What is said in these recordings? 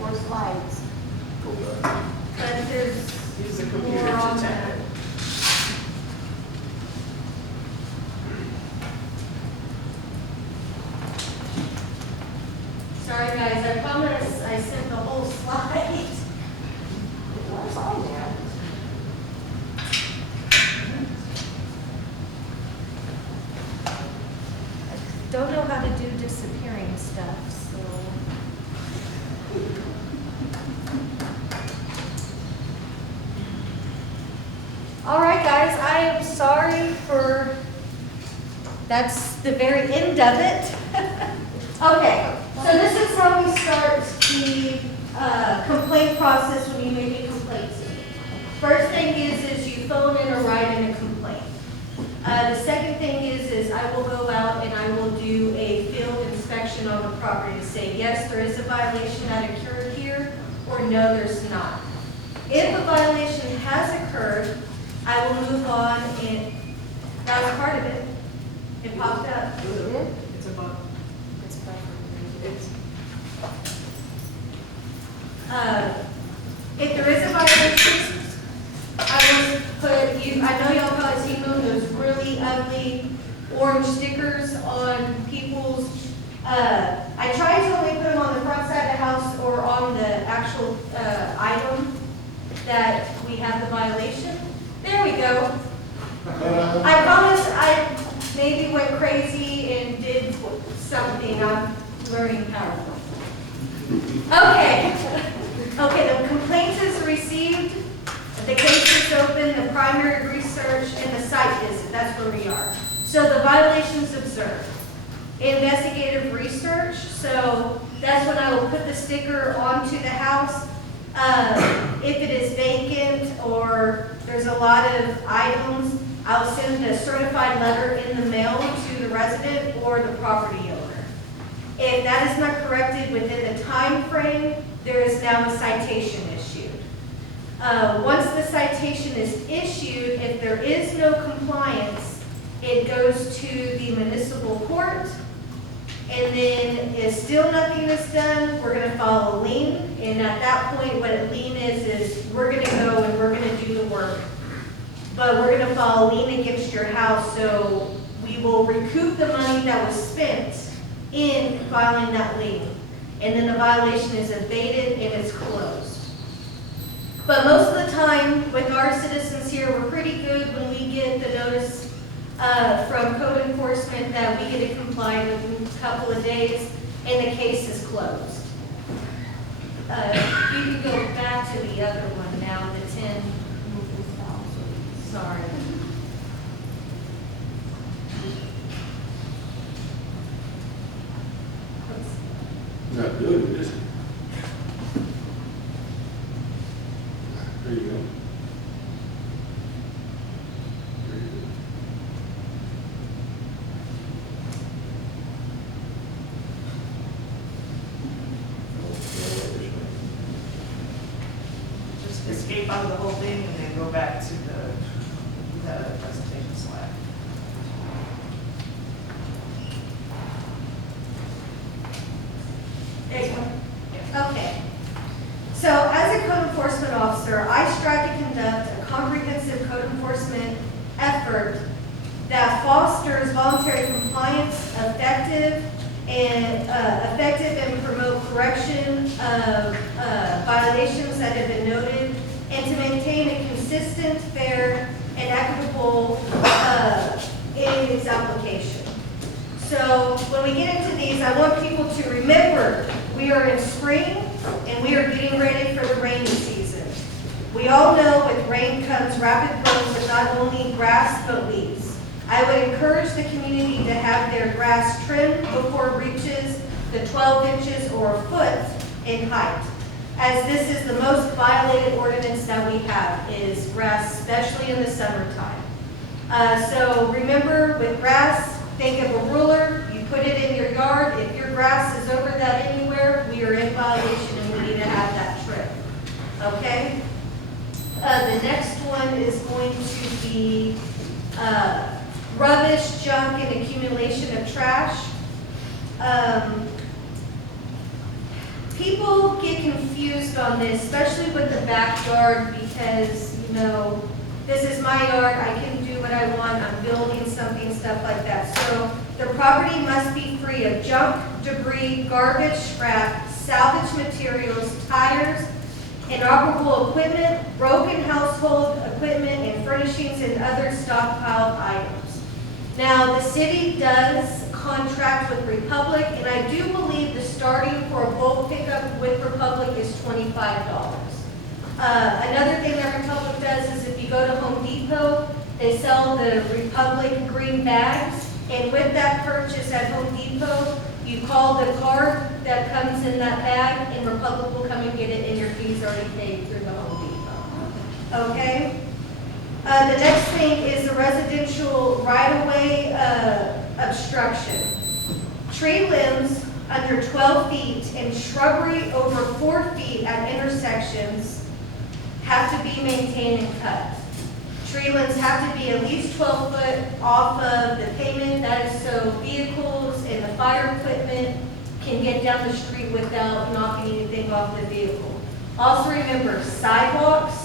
Or slides. Go back. But there's Use the more computer on to that. tap it. Sorry guys, I promise I sent the whole slide. What's on there? Don't know how to do disappearing stuff, so. All right, guys, I am sorry for, that's the very end of it. Okay, so this is how we start the complaint process when you make a complaint to me. First thing is you phone in or write in a complaint. The second thing is I will go out and I will do a field inspection on the property to say, yes, there is a violation that occurred here, or no, there's not. If a violation has occurred, I will move on, and that was part of it. It popped up. It's a bug. It's a bug. It's, If there is a violation, I will put you, I know y'all probably seen those really ugly orange stickers on people's, I try to only put them on the front side of the house or on the actual item that we have the violation. There we go. I promise I maybe went crazy and did something. I'm learning PowerPoint. Okay. Okay, the complaint is received, the case is open, the primary research, and the site visit. That's where we are. So the violations observed. Investigative research, so that's when I will put the sticker onto the house. If it is vacant or there's a lot of items, I'll send a certified letter in the mail to the resident or the property owner. If that is not corrected within the time frame, there is now a citation issued. Once the citation is issued, if there is no compliance, it goes to the municipal court. And then if still nothing is done, we're going to file a lien. And at that point, what a lien is we're going to go and we're going to do the work. But we're going to file a lien against your house, so we will recoup the money that was spent in filing that lien. And then the violation is abated and it's closed. But most of the time, with our citizens here, we're pretty good when we get the notice from code enforcement that we get it complied within a couple of days, and the case is closed. You can go back to the other one now, the 10. Sorry. Not good, is it? There you go. There you go. just escape out of the whole thing and then go back to the presentation slide. There you go. Okay. So as a code enforcement officer, I strive to conduct a comprehensive code enforcement effort that fosters voluntary compliance, effective and promote correction of violations that have been noted, and to maintain a consistent, fair, and equitable in its application. So when we get into these, I want people to remember we are in spring and we are getting ready for the rainy season. We all know with rain comes rapid growth of not only grass but weeds. I would encourage the community to have their grass trimmed before it reaches the 12 inches or a foot in height, as this is the most violated ordinance that we have is grass, especially in the summertime. So remember, with grass, think of a ruler, you put it in your yard. If your grass is over that anywhere, we are in violation and we need to have that trimmed. Okay? The next one is going to be rubbish, junk, and accumulation of trash. people get confused on this, especially with the backyard, because, you know, this is my yard, I can do what I want, I'm building something, stuff like that. So the property must be free of junk, debris, garbage, scrap, salvage materials, tires, inoperable equipment, broken household equipment, and furnishings and other stockpiled items. Now, the city does contract with Republic, and I do believe the starting for a bulk pickup with Republic is $25. Another thing that Republic does is if you go to Home Depot, they sell the Republic green bags, and with that purchase at Home Depot, you call the card that comes in that bag, and Republic will come and get it, and your fee's already paid through the Home Depot. Okay? The next thing is the residential right-of-way obstruction. Tree limbs under 12 feet and shrubbery over 4 feet at intersections have to be maintained and cut. Tree limbs have to be at least 12 foot off of the pavement. That is so vehicles and the fire equipment can get down the street without knocking anything off the vehicle. Also remember, sidewalks,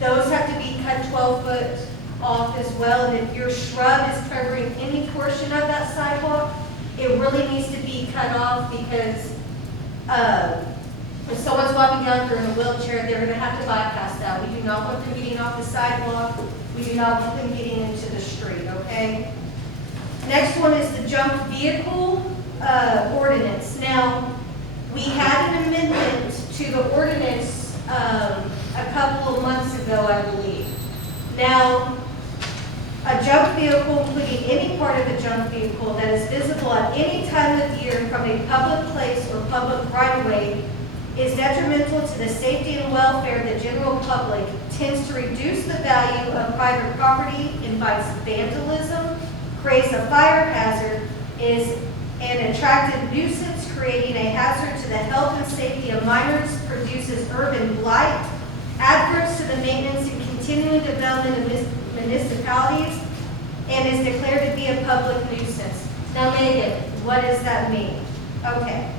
those have to be cut 12 foot off as well. And if your shrub is covering any portion of that sidewalk, it really needs to be cut off, because if someone's walking down there in a wheelchair, they're going to have to bypass that. We do not want them getting off the sidewalk. We do not want them getting into the street, okay? Next one is the junk vehicle ordinance. Now, we had an amendment to the ordinance a couple of months ago, I believe. Now, a junk vehicle, including any part of a junk vehicle that is visible at any time of year from a public place or public right-of-way, is detrimental to the safety and welfare of the general public, tends to reduce the value of private property, invites vandalism, creates a fire hazard, is an attractive nuisance, creating a hazard to the health and safety of minors, produces urban blight, adverse to the maintenance and continuing development of municipalities, and is declared to be a public nuisance. Now, Megan, what does that mean? Okay.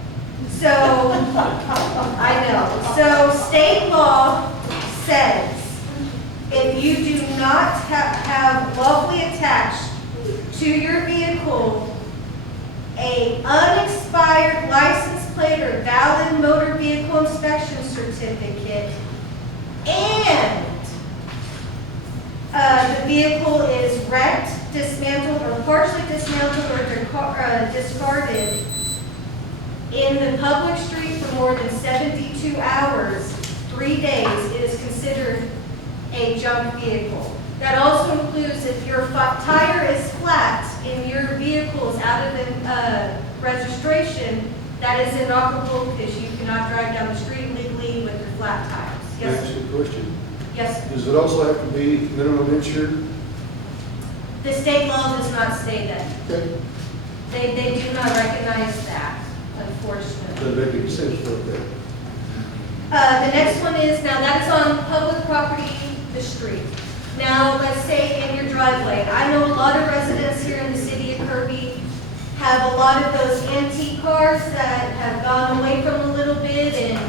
So, I know. So, state law says if you do not have lawfully attached to your vehicle a unexpired license plate or valid motor vehicle inspection certificate, and the vehicle is wrecked, dismantled, or partially dismantled or discarded in the public street for more than 72 hours, 3 days, it is considered a junk vehicle. That also includes if your tire is flat and your vehicle is out of the registration, that is inoperable because you cannot drive down the street legally with your flat tires. Can I Yes, ask you a question? yes. Does it also have to be minimum insured? The state law does not say that. Okay. They do not recognize that, unfortunately. Doesn't make any sense for that. The next one is, now that's on public property, the street. Now, let's say in your driveway, I know a lot of residents here in the city of Kirby have a lot of those antique cars that have gone away from a little bit, and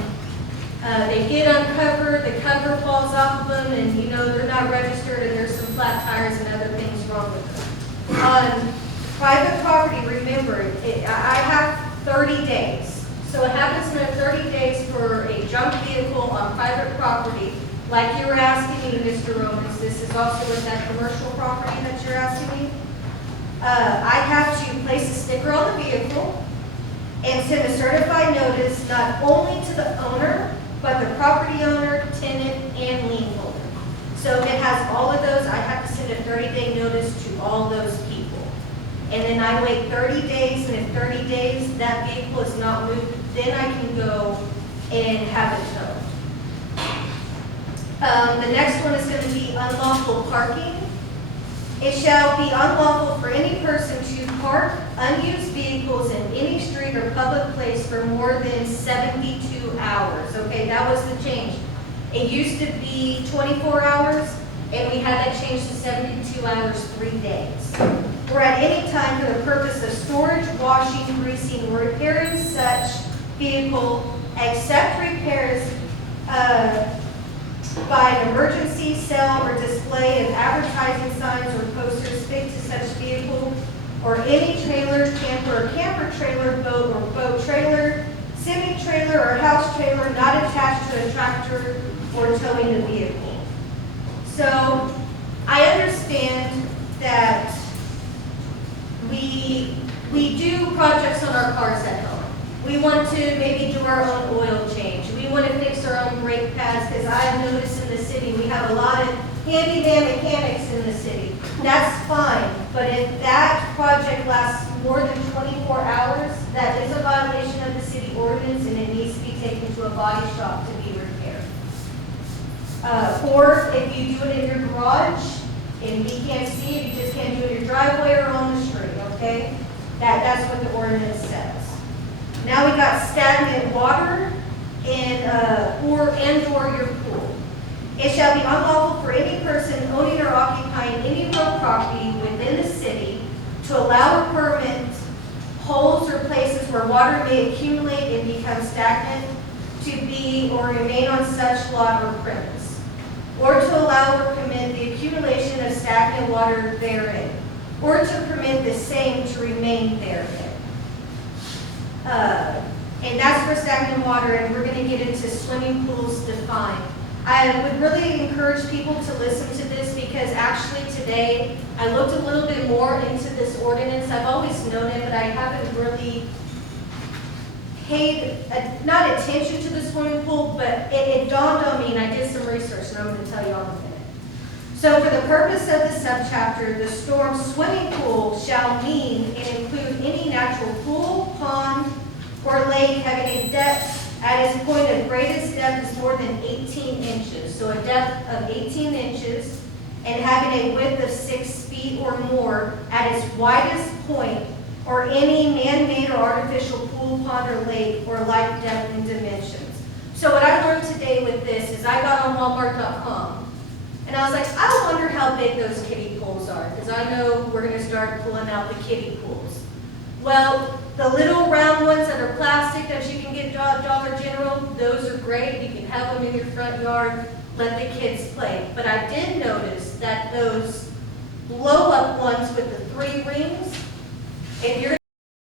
they get uncovered, the cover falls off of them, and you know, they're not registered, and there's some flat tires and other things wrong with them. On private property, remember, I have 30 days. So it happens in 30 days for a junk vehicle on private property. Like you were asking me, Mr. Romans, this is also with that commercial property that you're asking me. I have to place a sticker on the vehicle and send a certified notice not only to the owner, but the property owner, tenant, and lien holder. So if it has all of those, I have to send a 30-day notice to all those people. And then I wait 30 days, and in 30 days that vehicle is not moved, then I can go and have it towed. The next one is going to be unlawful parking. It shall be unlawful for any person to park unused vehicles in any street or public place for more than 72 hours. Okay, that was the change. It used to be 24 hours, and we had that changed to 72 hours, 3 days. Or at any time for the purpose of storage, washing, greasing, or repairing such vehicle except repairs by an emergency sale or display of advertising signs or posters fixed to such vehicle or any trailer, camper, or camper trailer, boat or boat trailer, semi-trailer or house trailer not attached to a tractor or towing the vehicle. So I understand that we do projects on our cars at home. We want to maybe do our own oil change. We want to fix our own brake pads because I've noticed in the city we have a lot of handyman mechanics in the city. That's fine, but if that project lasts more than 24 hours, that is a violation of the city ordinance and it needs to be taken to a body shop to be repaired. Or if you do it in your garage and we can't see it, you just can't do it in your driveway or on the street, okay? That's what the ordinance says. Now we got stagnant water and/or your pool. It shall be unlawful for any person owning or occupying any real property within the city to allow or permit holes or places where water may accumulate and become stagnant to be or remain on such lot or premise, or to allow or permit the accumulation of stagnant water therein, or to permit the same to remain therein. And that's for stagnant water, and we're going to get into swimming pools defined. I would really encourage people to listen to this because actually today I looked a little bit more into this ordinance. I've always known it, but I haven't really paid, not attention to the swimming pool, but it dawned on me and I did some research and I'm going to tell you all in a minute. So for the purpose of the subchapter, the storm swimming pool shall mean and include any natural pool, pond, or lake having a depth at its point of greatest depth is more than 18 inches. So a depth of 18 inches and having a width of 6 feet or more at its widest point, or any man-made or artificial pool, pond, or lake, or like depth and dimensions. So what I learned today with this is I got on Walmart.com and I was like, I wonder how big those kiddie pools are, because I know we're going to start pulling out the kiddie pools. Well, the little round ones that are plastic that you can get at Dollar General, those are great. You can have them in your front yard, let the kids play. But I did notice that those blow-up ones with the 3 rings, if you're